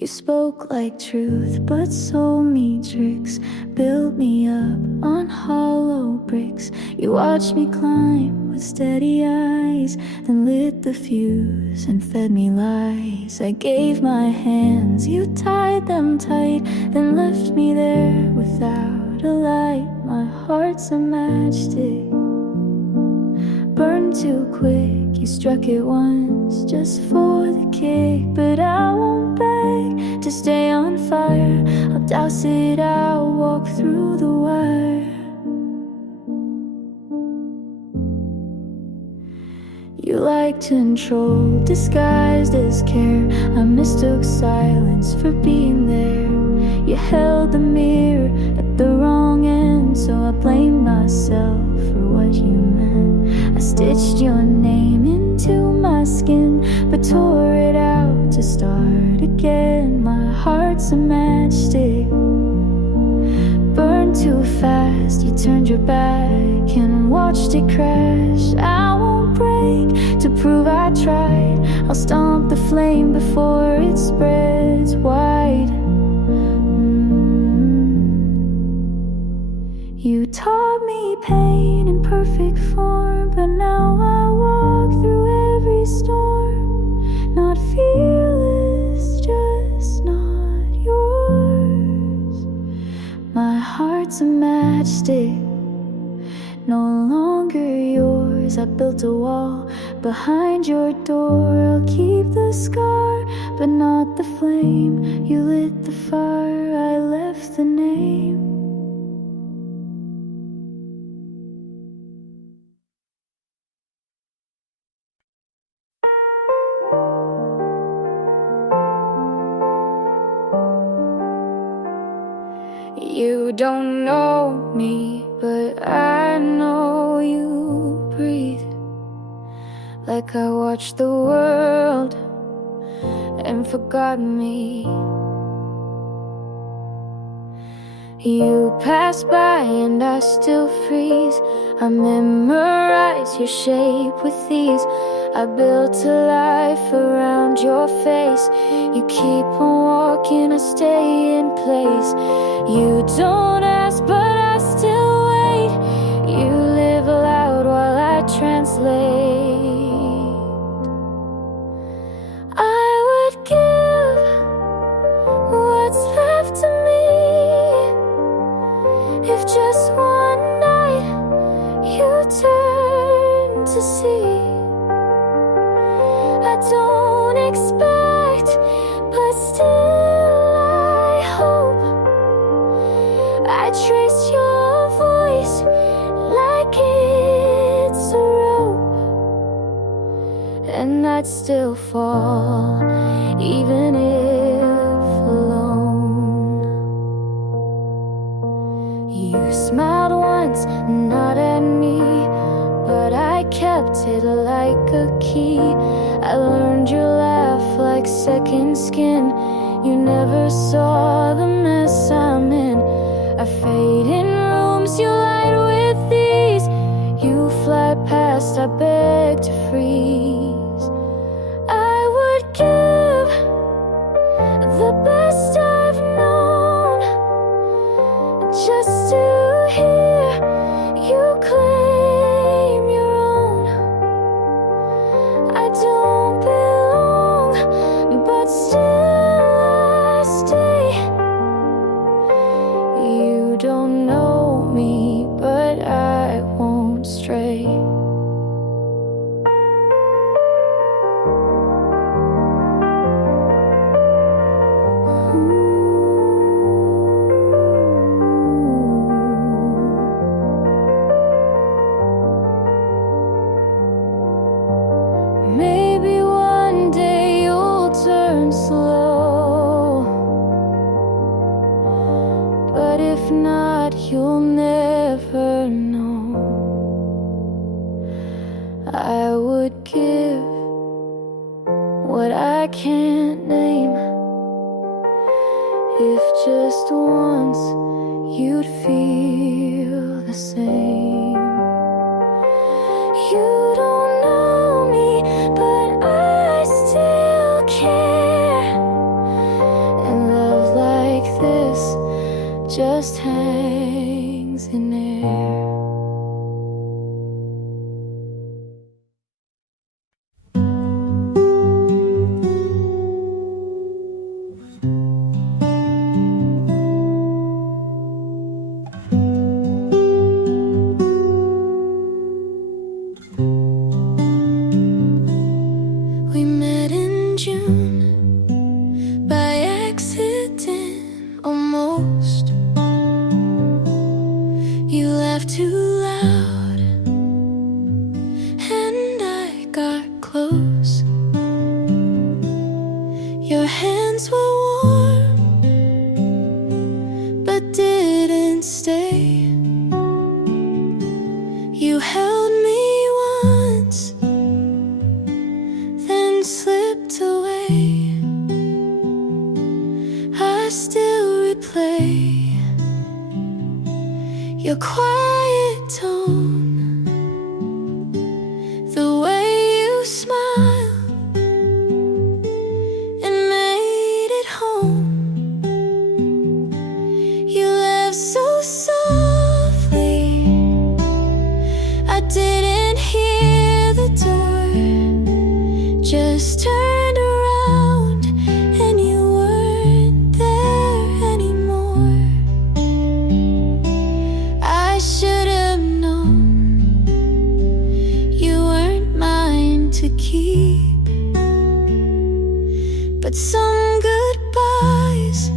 You spoke like truth, but sold me tricks. Built me up on hollow bricks. You watched me climb with steady eyes, then lit the fuse and fed me lies. I gave my hands, you tied them tight, then left me there without a light. My heart's a matchstick, burned too quick. You struck it once just for the kick, but I won't beg to stay on fire. I'll douse it out, walk through the wire. You like to control, disguised as care. I mistook silence for being there. You held the mirror at the wrong end, so I blamed myself for what you meant. I stitched your name into my skin, but tore it out to start again. My heart's a matchstick, burned too fast. You turned your back and watched it crash. I won't break to prove I tried. I'll stomp the flame before it spreads wide. You taught me pain in perfect form, but now I walk through every storm. Not fearless, just not yours. My heart's a matchstick, no longer yours. I built a wall behind your door. I'll keep the scar, but not the flame. You lit the fire, I left the name. You don't know me, but I know you breathe. Like I watched the world and forgot me. You pass by and I still freeze. I memorize your shape with ease. I built a life around your face. You keep on walking, I stay in place. You don't ask, but I still wait. You live aloud while I translate. I would give what's left of me if just one night you turn to see. I don't expect, but still I hope. I trace your voice like it's a rope, and I'd still fall, even if alone. You smiled once, not at me, but I kept it like a key. I learned your laugh like second skin. You never saw the mess I'm in. I fade in rooms you light with these. You fly past, I beg to freeze. I would give the best I've known just to hear you claim your own. I don't belong, but still I stay. You don't know me, but I won't stray. Maybe one day you'll turn slow, but if not, you'll never know. I would give what I can't name if just once you'd feel the same. You don't know me, but I still care. just hangs in air. We met in June by accident, almost. You laughed too loud and I got close. Your hands were warm but didn't stay. You held me once, then slipped away. I still replay your quiet tone, the way you smile and made it home. You laughed so softly, I didn't hear the door, just turned around and you weren't there anymore. I should have known you weren't mine to keep, but some goodbyes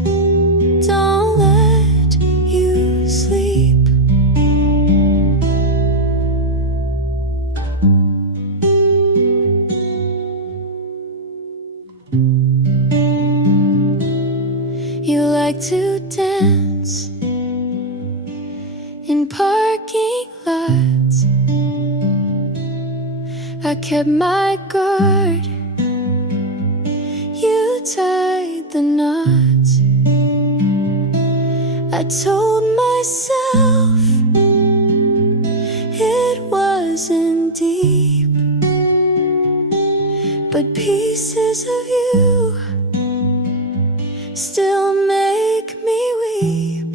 don't let you sleep. You like to dance in parking lots. I kept my guard, you tied the knots. I told myself it wasn't deep, but pieces of you still make me weep.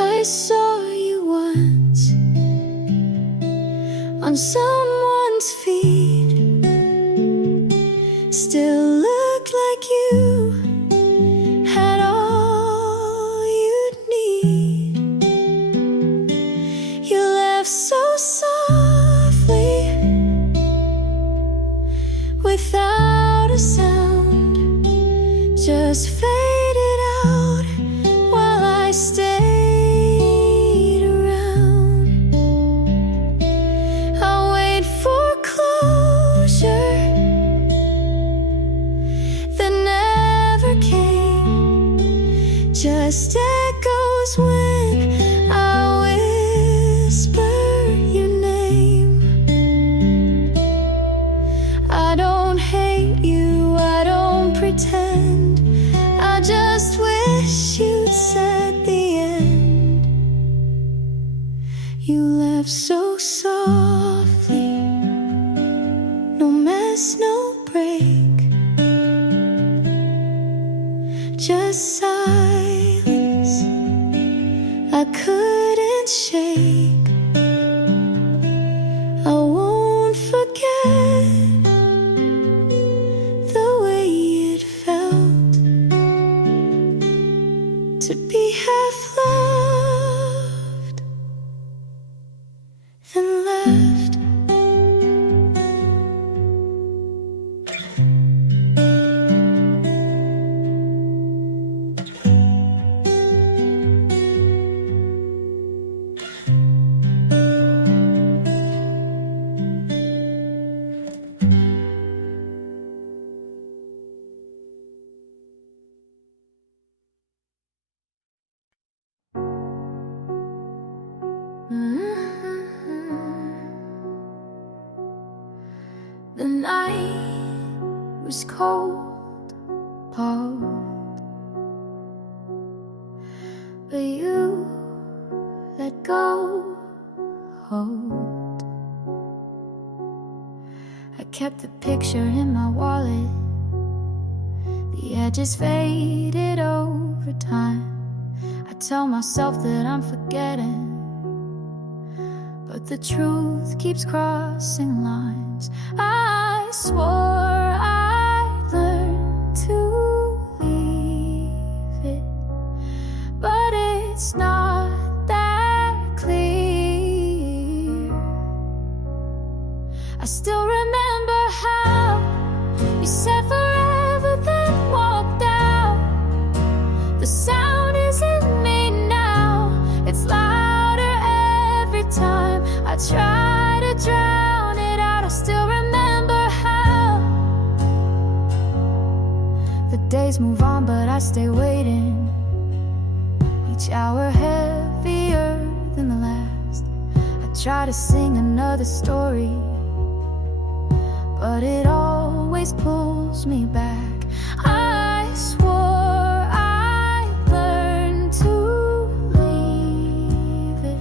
I saw you once on someone's feet, still looked like you had all you'd need. You laughed so softly without a sound, just faded out while I stayed around. I wait for closure that never came, just echoes when I whisper your name. I don't hate you, I don't pretend, I just wish you'd said the end. You left so softly, no mess, no break, just silence I couldn't shake. I won't forget the way it felt to be half loved, then left. The night was cold, cold, but you let go, hold. I kept the picture in my wallet, the edges faded over time. tell myself that I'm forgetting, but the truth keeps crossing lines. I swore I'd learn to leave it, but it's not that clear. I still remember how you said forever, then walked out. The sound is in me now, it's louder every time I try to drown it out. I still remember how the days move on, but I stay waiting, each hour heavier than the last. I try to sing another story, but it always pulls me back. I swore I'd learn to leave it,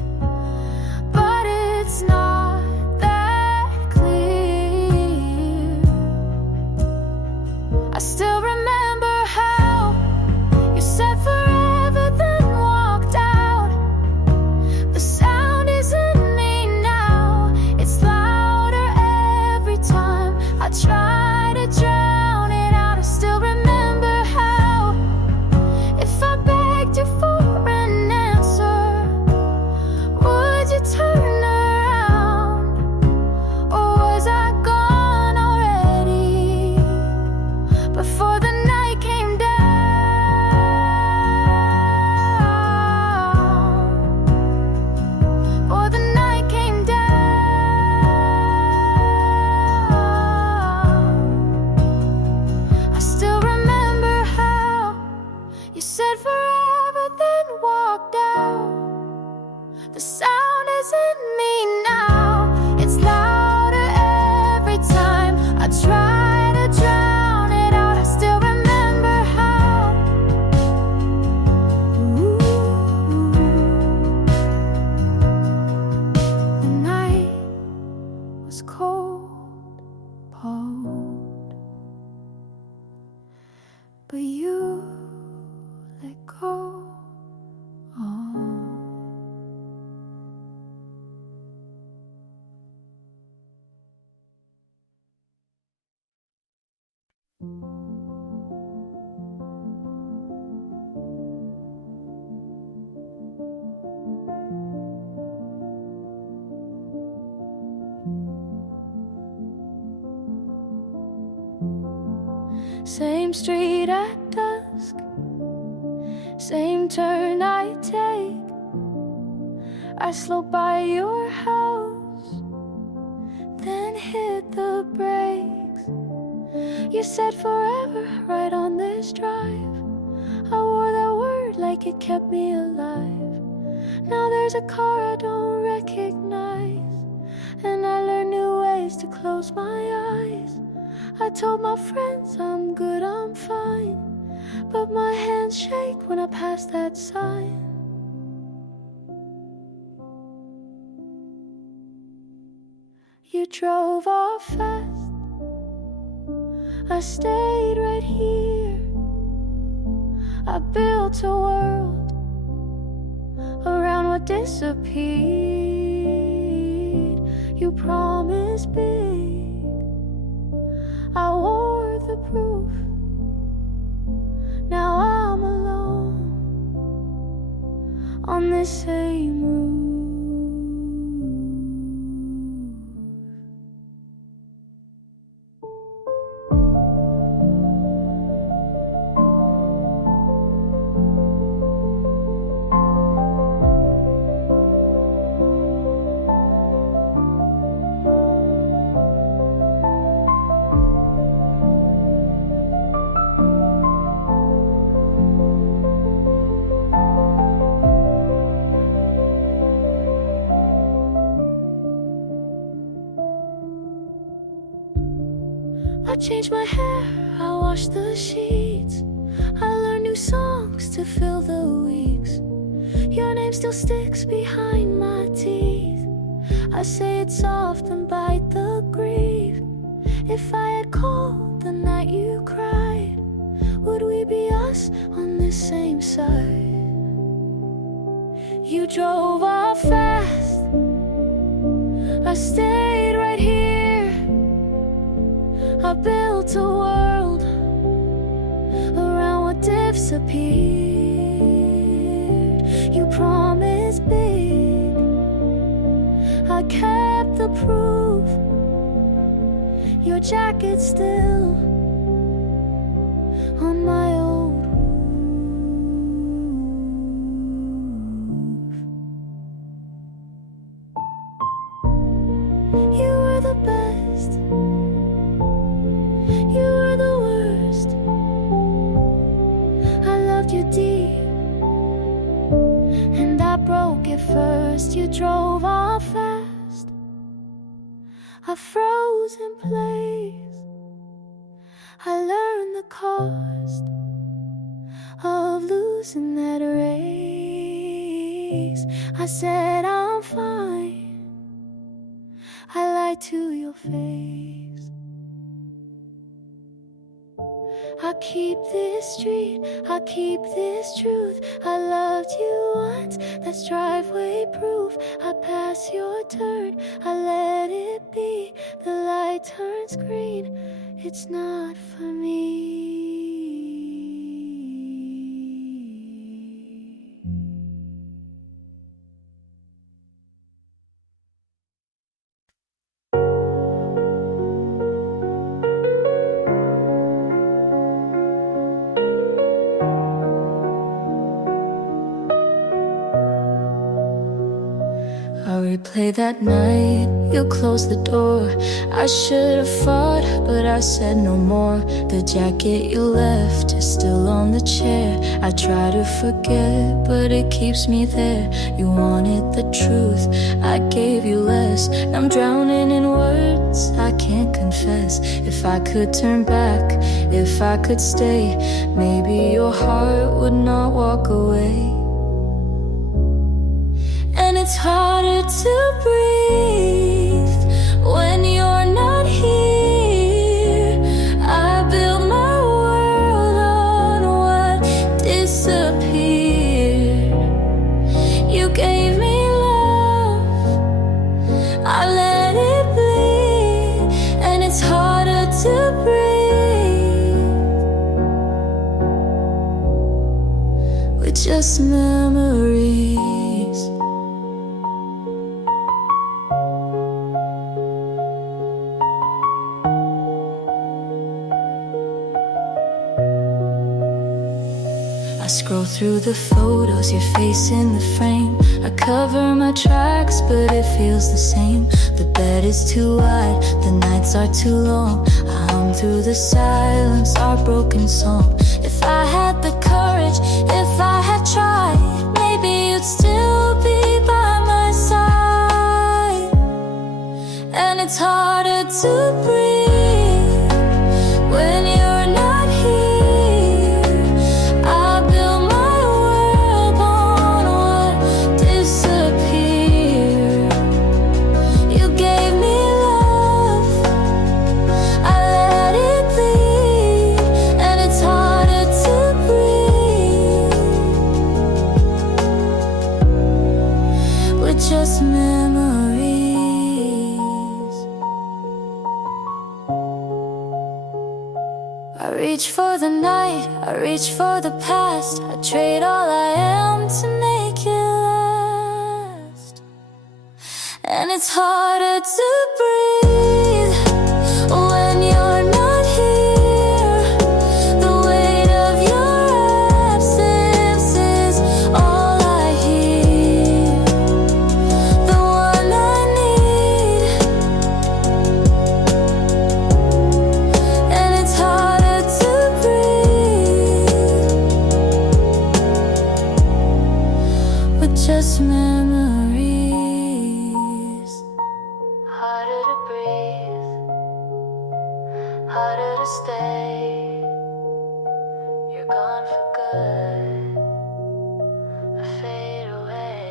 but it's not that clear. I still remember how you said forever, then walked out. The sound is in me now, it's louder every time I try to drown it out. I still remember how, if I begged you for an answer, would you turn around? Or was I gone already before the night came down? Before the night came down. I still remember how you said forever, then walked out. The sound is in me now, it's louder every time I try to drown it out. I still remember how, the night was cold, but you let go. Same street at dusk, same turn I take. I slow by your house, then hit the brakes. You said forever right on this drive. I wore that word like it kept me alive. Now there's a car I don't recognize, and I learn new ways to close my eyes. I told my friends I'm good, I'm fine, but my hands shake when I pass that sign. You drove off fast, I stayed right here. I built a world around what disappeared. You promised big, I wore the proof. Now I'm alone on this same roof. I changed my hair, I washed the sheets. I learned new songs to fill the weeks. Your name still sticks behind my teeth. I say it soft and bite the grief. If I had called the night you cried, would we be us on this same side? You drove off fast, I stayed right here. I built a world around what disappeared. You promised big, I kept the proof. Your jacket still on my old roof. You were the best, you were the worst. I loved you deep, and I broke it first. You drove off fast, I froze in place. I learned the cost of losing that race. I said I'm fine, I lied to your face. I keep this street, I keep this truth. I loved you once, that's driveway proof. I pass your turn, I let it be. The light turns green, it's not for me. I replay that night, you closed the door. I should have fought, but I said no more. The jacket you left is still on the chair. I try to forget, but it keeps me there. You wanted the truth, I gave you less. I'm drowning in words I can't confess. If I could turn back, if I could stay, maybe your heart would not walk away. And it's harder to breathe when you're not here. I built my world on what disappeared. You gave me love, I let it bleed. And it's harder to breathe with just memories. I scroll through the photos, your face in the frame. I cover my tracks, but it feels the same. The bed is too wide, the nights are too long. I hum through the silence, our broken song. If I had the courage, if I had tried, maybe you'd still be by my side. And it's harder to breathe when you're not here. Just memories. I reach for the night, I reach for the past. I trade all I am to make it last. And it's harder to breathe when you're not here. The weight of your absence is all I hear. The one I need. And it's harder to breathe with just memories. Harder to breathe, harder to stay. You're gone for good, I fade away.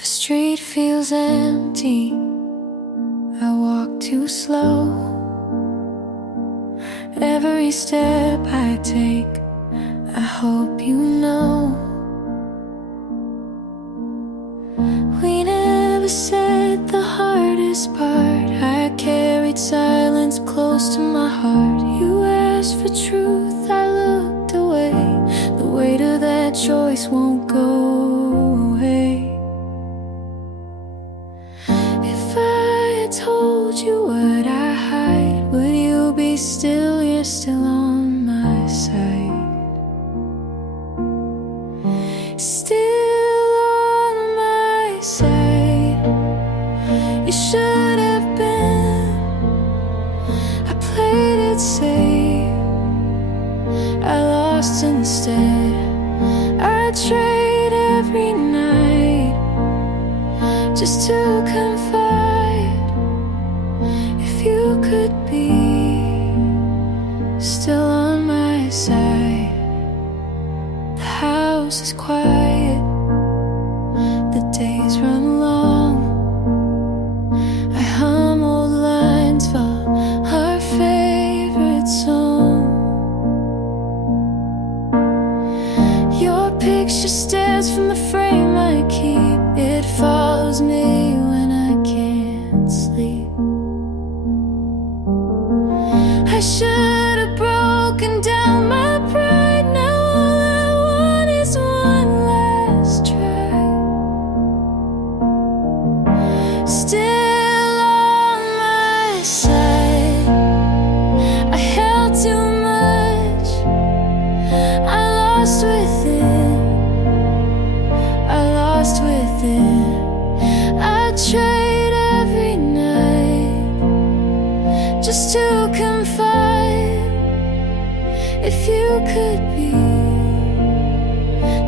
The street feels empty. I walk too slow. Every step I take, I hope you know. We never said the hardest part. I carried silence close to my heart. You asked for truth, I looked away. The weight of that choice won't go away. If I had told you what I hide, would you be still? You're still on my side. Still on my side. You should have been. I played it safe, I lost instead. I trade every night just to confide. If you could be still on my side. The house is quiet, the days run long. I hum old lines for our favorite song. Your picture stares from the frame I keep. It follows me when I can't sleep. I should have broken down my pride. Now all I want is one last try. Still on my side. I held too much, I lost within. I lost within. I trade every night just to confide. If you could be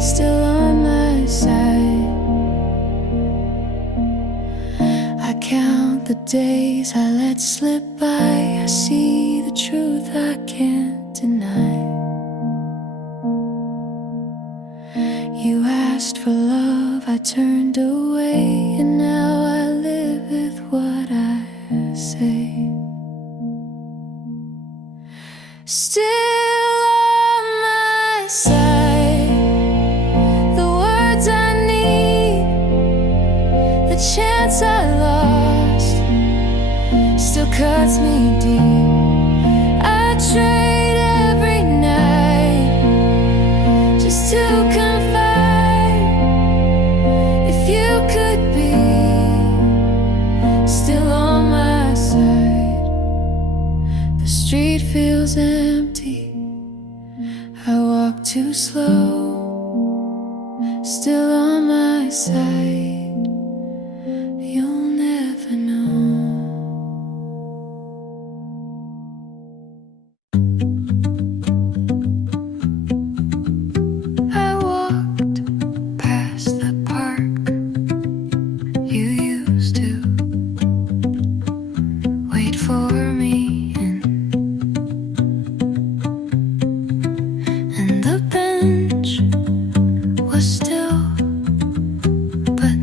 still on my side. I count the days I let slip by. I see the truth I can't deny. You asked for love, I turned away, and now I live with what I say. Still on my side. The words I need, the chance I lost, still cuts me deep. I trade every night just to confide. If you could be still on my side. The street feels empty, I walk too slow. Still on my side. You'll never know. I walked past the park you used to wait for me in, and the bench was still, but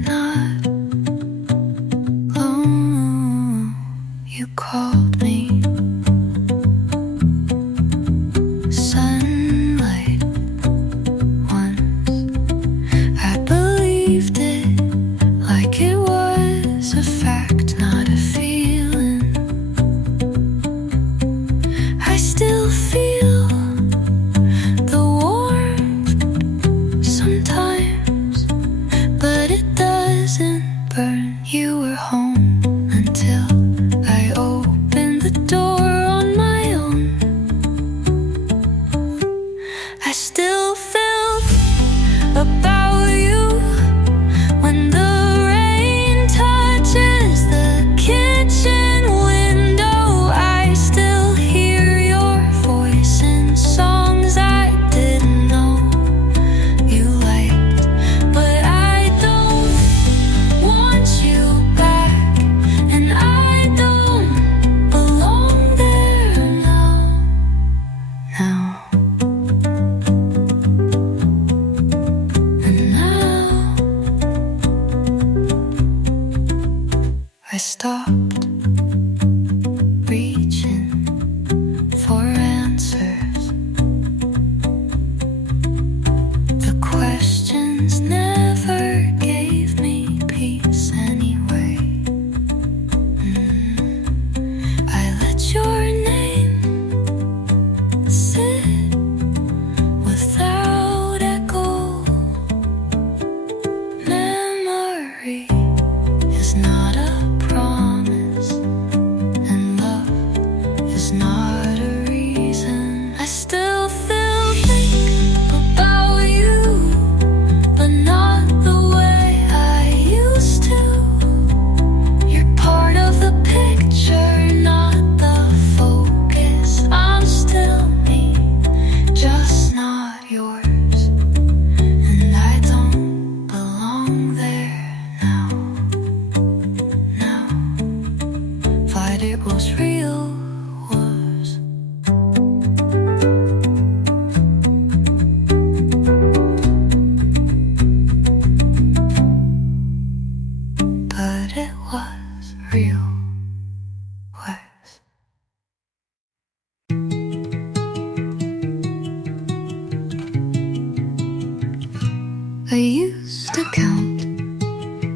I used to count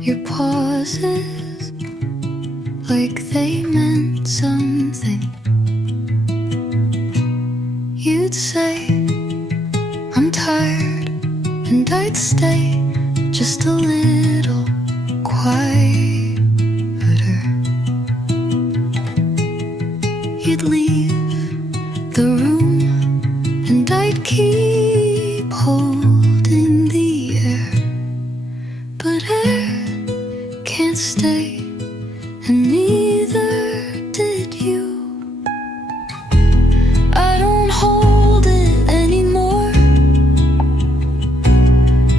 your pauses like they meant something. You'd say, I'm tired, and I'd stay just a little quieter. You'd leave the room, and I'd keep holding the air. But air can't stay, and neither did you. I don't hold it anymore,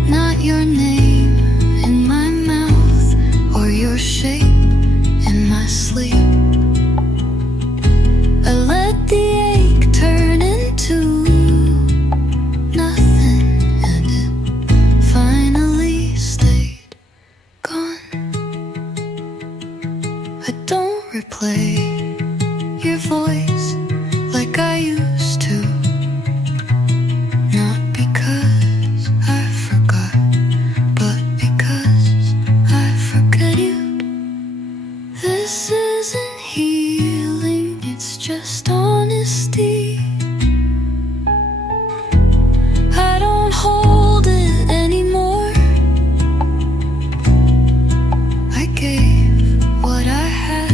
not your name in my mouth or your shape in my sleep. I let the ache turn into nothing, and it finally stayed gone. I don't replay your voice like I used to, not because I forgot, but because I forget you. This isn't healing, it's just honesty. I don't hold it anymore. I gave what I had,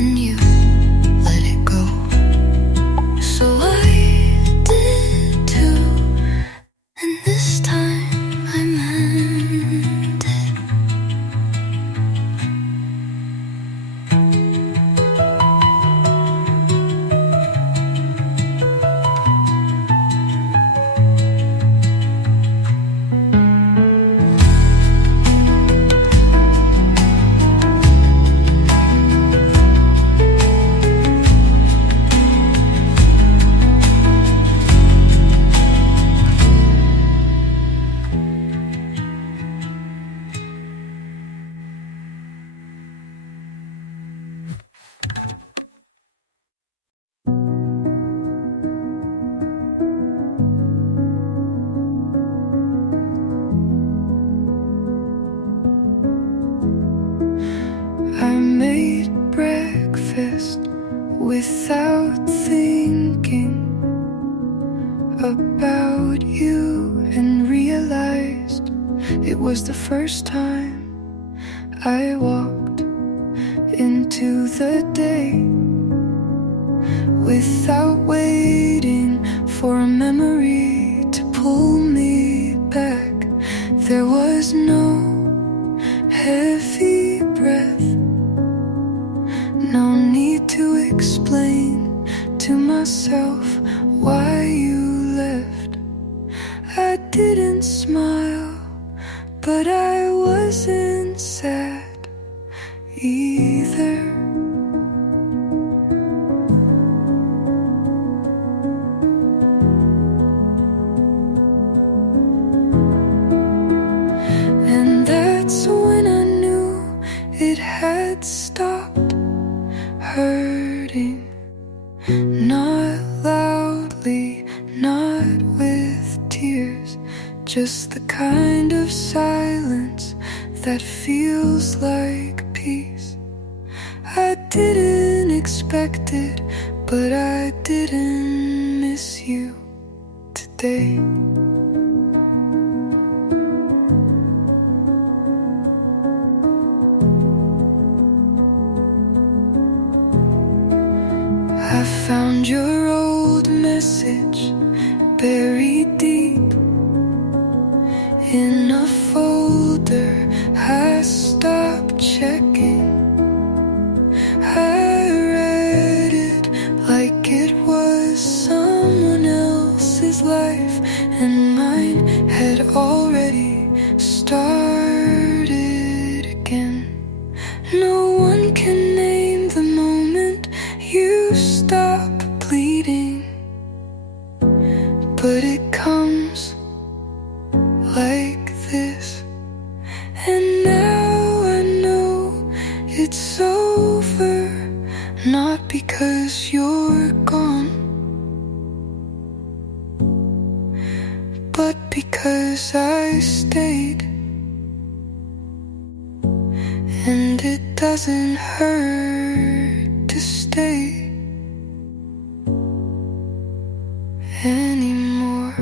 and you let it go. So I did too, and this time I meant it. I made breakfast without thinking about you, and realized it was the first time I walked into the day without waiting for a memory to pull me back. There was no heavy breath, no need to explain to myself why you left. I didn't smile, but I wasn't sad either. And that's when I knew it had stopped hurting. Not loudly, not with tears, just the kind of silence that feels like peace. I didn't expect it, but I didn't miss you today. I found your old message buried deep in a folder I stopped checking. I read it like it was someone else's life, and mine had already started again. No one can name the moment you stop bleeding, but it comes like this. And now I know it's over, not because you're gone, but because I stayed. And it doesn't hurt to stay anymore.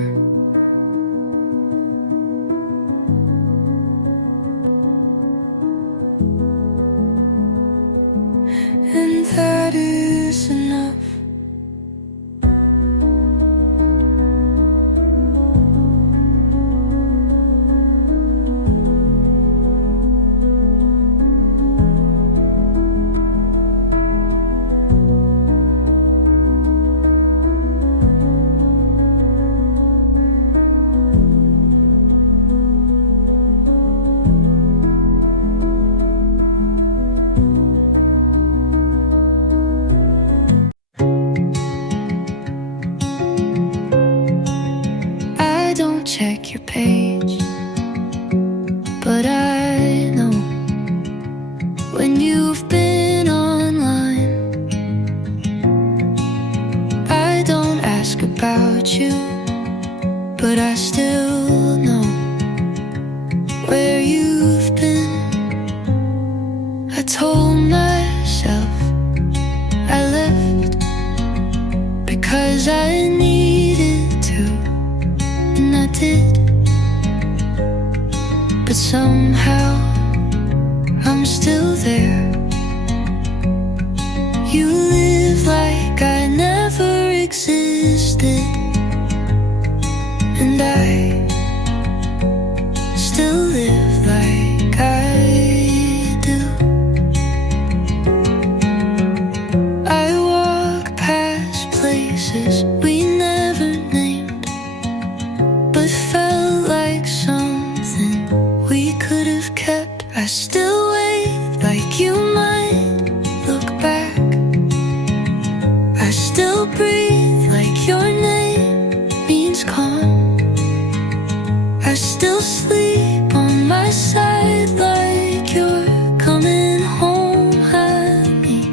And that is enough. I don't check your page, but I know when you've been online. I don't ask about you, but I still know where you've been. I told myself I left because I needed to, and I did. But somehow I'm still there. You live like I never existed, and I still live like I do. I walk past places we never named, but felt like something we could have kept. I still wait like you might look back. I still breathe like your name means calm. I still sleep on my side like you're coming home at me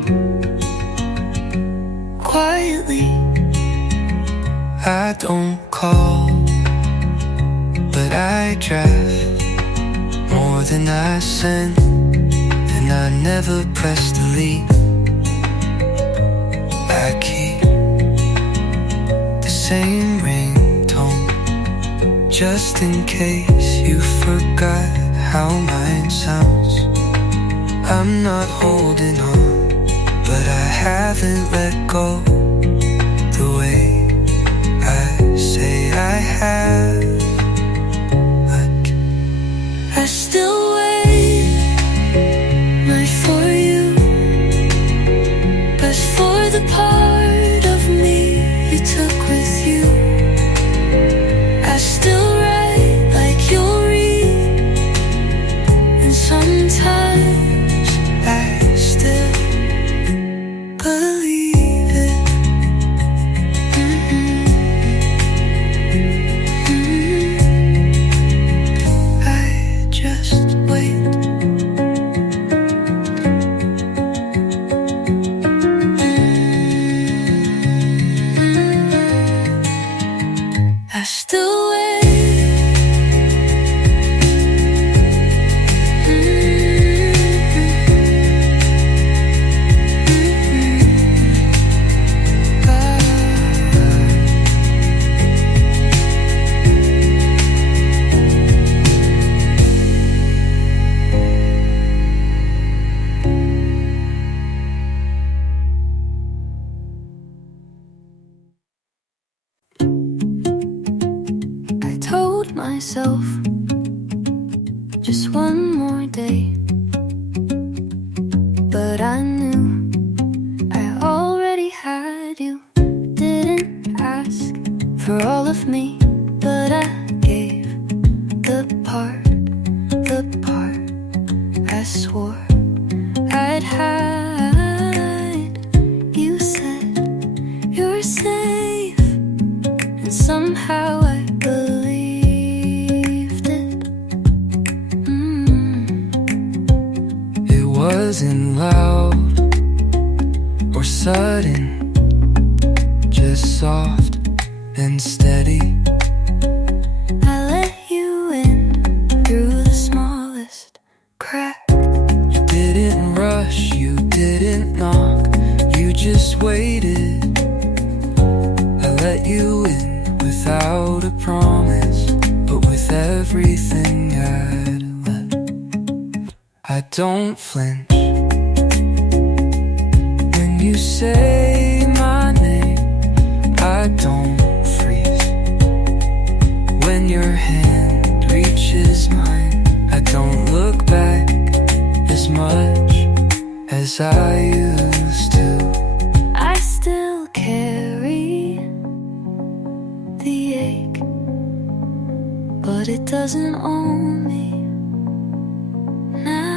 quietly. I don't call, but I draft more than I send, and I never press delete. I keep the same ringtone just in case you forgot how mine sounds. I'm not holding on, but I haven't let go the way I say I have. I still wait for you, but for the part of me you took with you. I still write like you'll read, and sometimes I still believe it. I just wait. I still wait. I told myself just one more day, but I knew I already had you. Didn't ask for all of me, but I gave the part I swore I'd hide. You said you're safe, and somehow I believed it. It wasn't loud or sudden, just soft and steady. everything I'd let. I don't flinch when you say my name. I don't freeze when your hand reaches mine. I don't look back as much as I used to. I still carry the ache, but it doesn't own me now.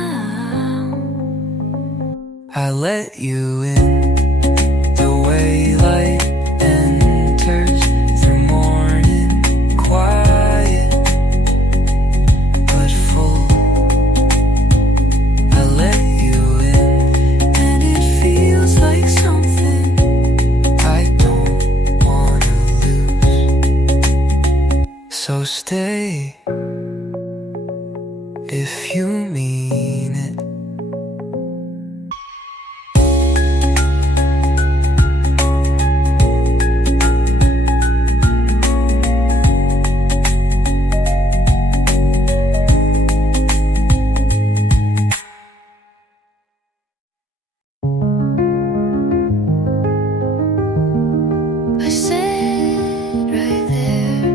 I let you in the way light enters through morning, quiet but full. I let you in, and it feels like something I don't wanna lose. So stay if you mean it. I sat right there,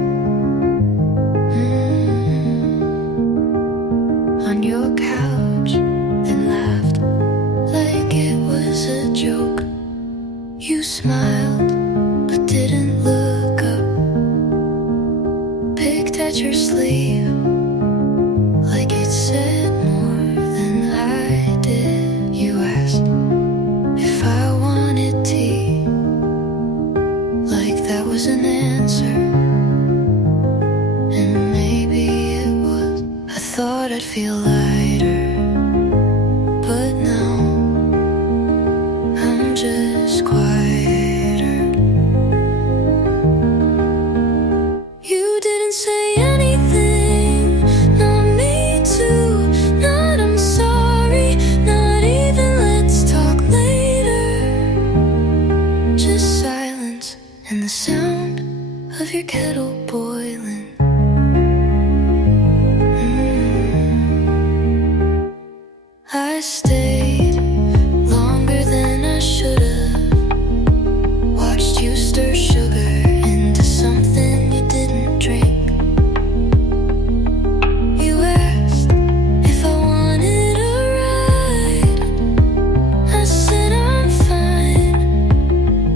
on your couch, and laughed like it was a joke. You smiled, but didn't look up. Picked at your sleeve, like it said more than I did. You asked if I wanted tea, like that was an answer. And maybe it was. I thought I'd feel lighter, but now I'm just quieter. You didn't say anything, not me too, not I'm sorry, not even let's talk later. Just silence and the sound of your kettle boiling. I stayed longer than I should have. Watched you stir sugar into something you didn't drink. You asked if I wanted a ride. I said I'm fine,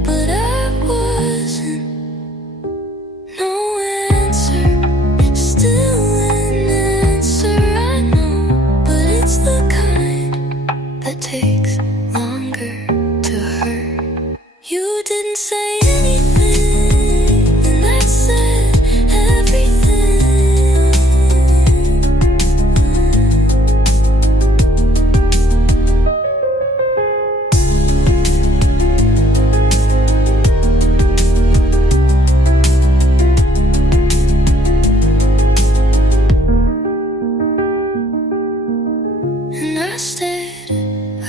but I wasn't. No answer, still an answer, I know, but it's the kind that takes longer to hurt. You didn't say anything, and that said everything. And I said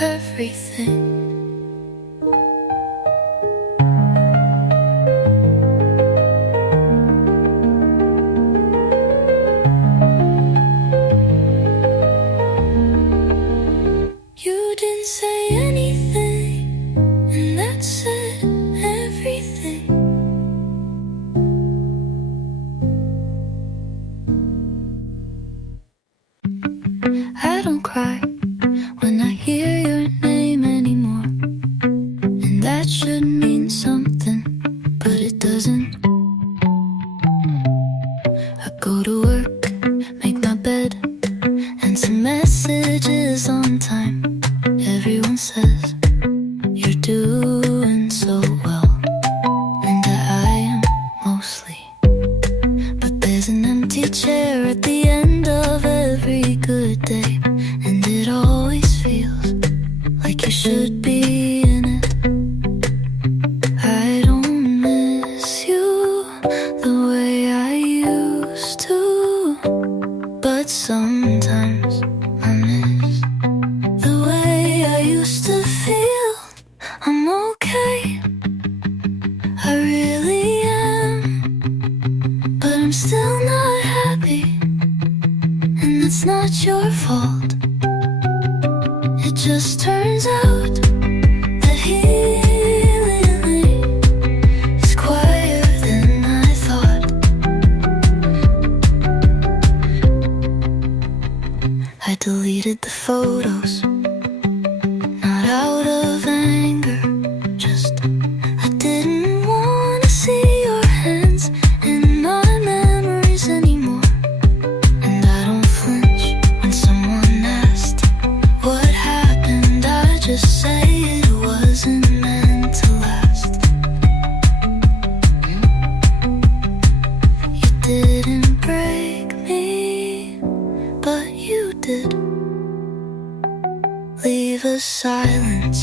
everything. You didn't say anything, and that said everything. I don't cry when I hear your name anymore, and that should mean something, but it doesn't. I go to work, make my bed, and some messages on time. Everyone says you're doing so well, and I am mostly. But there's an empty chair at the end of every good day, and it always feels like you should be in it. I don't miss you the way I used to, but sometimes I miss the way I used to feel. I'm okay, I really am, but I'm still not happy. it's not your fault. It just turns out that healing is quieter than I thought. I deleted the photos, not out of anger, just I didn't want to see your hands in my memories anymore. And I don't flinch when someone asked what happened. I just say it wasn't meant to last. You didn't break me, but you did. Leave a silence